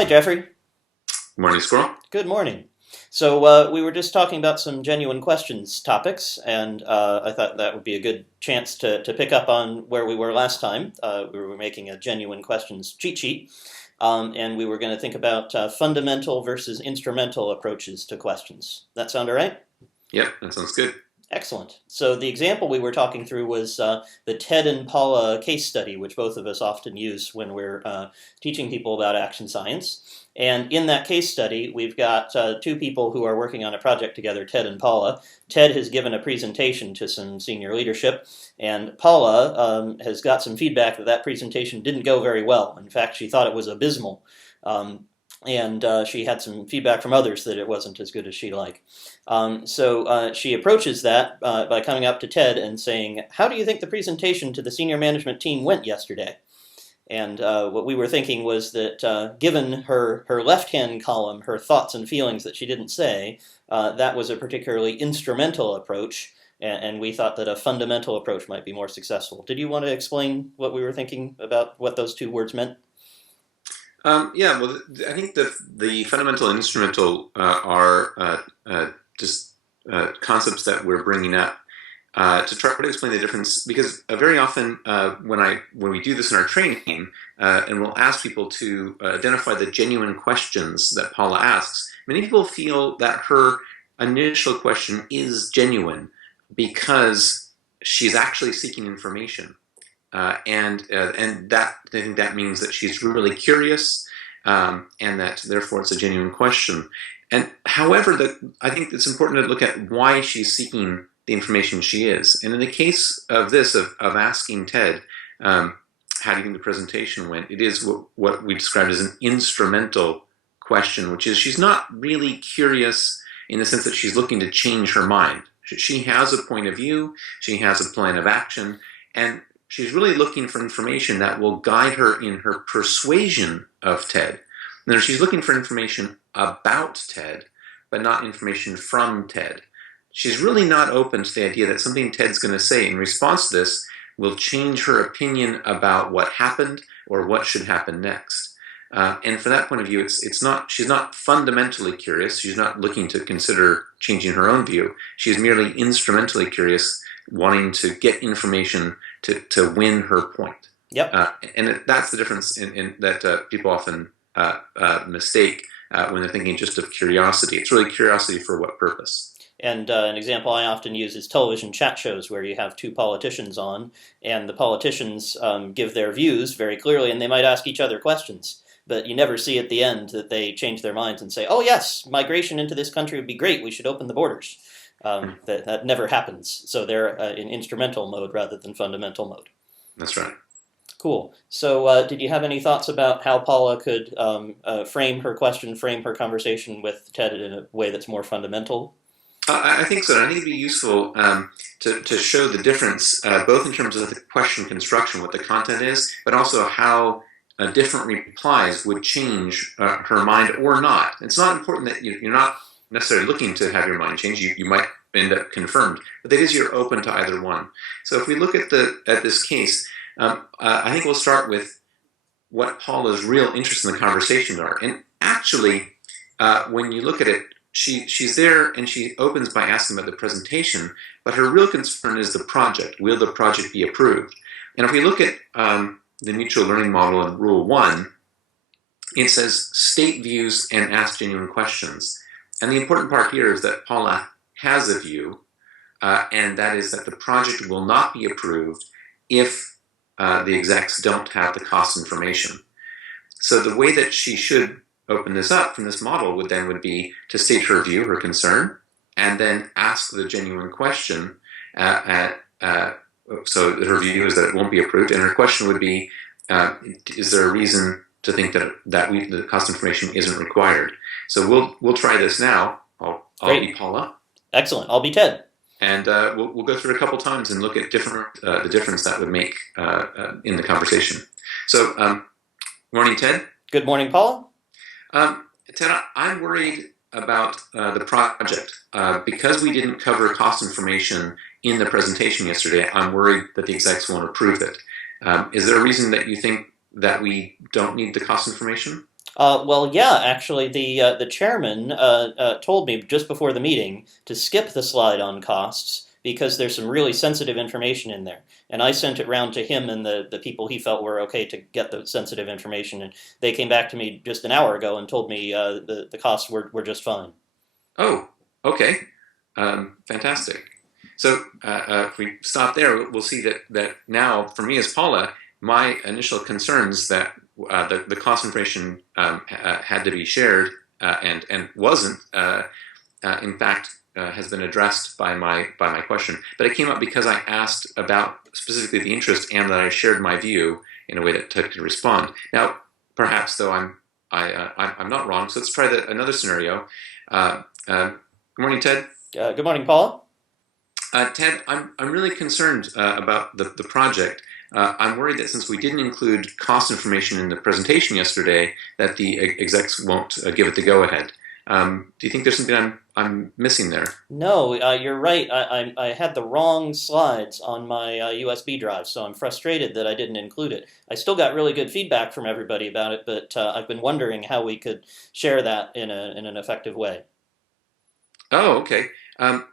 Hi, Jeffrey. Morning, Squirrel. Good morning. So we were just talking about some genuine questions topics, and I thought that would be a good chance to pick up on where we were last time. We were making a genuine questions cheat sheet, and we were going to think about fundamental versus instrumental approaches to questions. That sound all right? Yep, that sounds good. Excellent. So the example we were talking through was the Ted and Paula case study, which both of us often use when we're teaching people about action science. And in that case study, we've got two people who are working on a project together, Ted and Paula. Ted has given a presentation to some senior leadership, and Paula has got some feedback that that presentation didn't go very well. In fact, she thought it was abysmal. And she had some feedback from others that it wasn't as good as she'd like. So she approaches that by coming up to Ted and saying, "How do you think the presentation to the senior management team went yesterday?" And what we were thinking was that given her left-hand column, her thoughts and feelings that she didn't say, that was a particularly instrumental approach, and we thought that a fundamental approach might be more successful. Did you want to explain what we were thinking about what those two words meant? I think the fundamental and instrumental are just concepts that we're bringing up to try to explain the difference. Because very often when we do this in our training, and we'll ask people to identify the genuine questions that Paula asks, many people feel that her initial question is genuine because she's actually seeking information. And that I think that means that she's really curious, and that therefore it's a genuine question. And however, I think it's important to look at why she's seeking the information she is. And in the case of this, of asking Ted, how do you think the presentation went? It is what we described as an instrumental question, which is she's not really curious in the sense that she's looking to change her mind. She has a point of view, she has a plan of action, and she's really looking for information that will guide her in her persuasion of Ted. Now, she's looking for information about Ted, but not information from Ted. She's really not open to the idea that something Ted's going to say in response to this will change her opinion about what happened or what should happen next. And from that point of view, she's not fundamentally curious. She's not looking to consider changing her own view. She's merely instrumentally curious, wanting to get information to win her point. Yep. And that's the difference in that people often mistake when they're thinking just of curiosity. It's really curiosity for what purpose? And an example I often use is television chat shows where you have two politicians on, and the politicians give their views very clearly, and they might ask each other questions. But you never see at the end that they change their minds and say, "Oh yes, migration into this country would be great. We should open the borders." That never happens. So they're in instrumental mode rather than fundamental mode. That's right. Cool. So did you have any thoughts about how Paula could frame her question, frame her conversation with Ted in a way that's more fundamental? I think so. I think it'd be useful to show the difference, both in terms of the question construction, what the content is, but also how different replies would change her mind or not. It's not important that you're not necessarily looking to have your mind change. You might end up confirmed, but that is you're open to either one. So if we look at this case, I think we'll start with what Paula's real interests in the conversation are. And actually, when you look at it, she's there and she opens by asking about the presentation, but her real concern is the project. Will the project be approved? And if we look at the mutual learning model in Rule 1, it says state views and ask genuine questions. And the important part here is that Paula has a view, and that is that the project will not be approved if the execs don't have the cost information. So the way that she should open this up from this model would be to state her view, her concern, and then ask the genuine question. So that her view is that it won't be approved, and her question would be, is there a reason to think that the cost information isn't required? So we'll try this now. I'll be Paula. Excellent. I'll be Ted. And we'll go through it a couple times and look at the difference that would make in the conversation. So, morning, Ted. Good morning, Paula. Ted, I'm worried about the project. Because we didn't cover cost information in the presentation yesterday, I'm worried that the execs won't approve it. Is there a reason that you think that we don't need the cost information? Well, yeah, actually, the chairman told me just before the meeting to skip the slide on costs because there's some really sensitive information in there. And I sent it round to him and the people he felt were okay to get the sensitive information. And they came back to me just an hour ago and told me the costs were just fine. Oh, okay. Fantastic. So if we stop there, we'll see that now, for me as Paula, my initial concerns that the concentration had to be shared and wasn't, in fact, has been addressed by my question. But it came up because I asked about specifically the interest and that I shared my view in a way that Ted could respond. Now, perhaps though I'm not wrong. So let's try another scenario. Good morning, Ted. Good morning, Paula. Ted, I'm really concerned about the project. I'm worried that since we didn't include cost information in the presentation yesterday, that the execs won't give it the go-ahead. Do you think there's something I'm missing there? No, you're right. I had the wrong slides on my USB drive, so I'm frustrated that I didn't include it. I still got really good feedback from everybody about it, but I've been wondering how we could share that in an effective way. Oh, okay.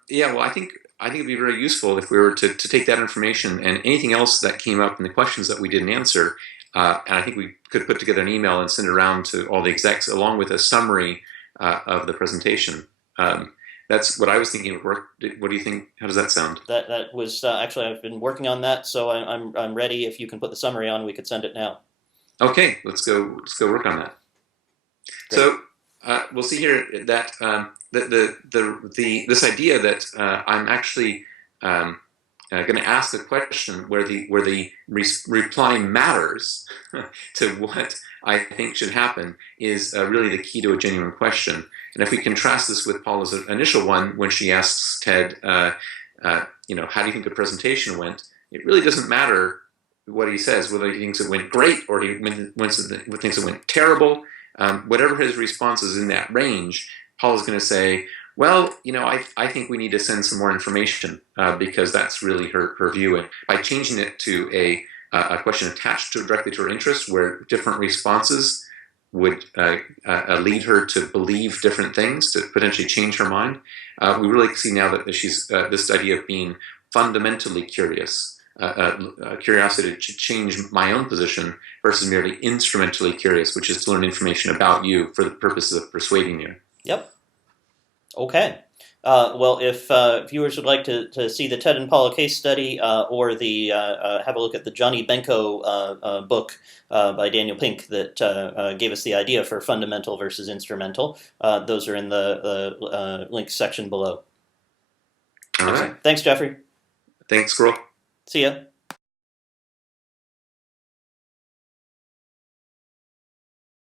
Yeah, well, I think it'd be very useful if we were to take that information and anything else that came up in the questions that we didn't answer, and I think we could put together an email and send it around to all the execs along with a summary of the presentation. That's what I was thinking would work. What do you think? How does that sound? That was actually I've been working on that, so I'm ready. If you can put the summary on, we could send it now. Okay, let's go work on that. Great. So we'll see here that this idea that I'm actually going to ask the question where the reply matters to what I think should happen is really the key to a genuine question. And if we contrast this with Paula's initial one when she asks Ted, how do you think the presentation went? It really doesn't matter what he says, whether he thinks it went great or he thinks it went terrible. Whatever his response is in that range, Paul is going to say, well, I think we need to send some more information because that's really her view. And by changing it to a question attached directly to her interest, where different responses would lead her to believe different things, to potentially change her mind, we really see now that she's this idea of being fundamentally curious, curiosity to change my own position versus merely instrumentally curious, which is to learn information about you for the purposes of persuading you. Yep. Okay. Well, if viewers would like to see the Ted and Paula case study or have a look at the Johnny Benko book by Daniel Pink that gave us the idea for fundamental versus instrumental, those are in the links section below. All right. Thanks, Jeffrey. Thanks, Squirrel. See ya.